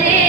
রে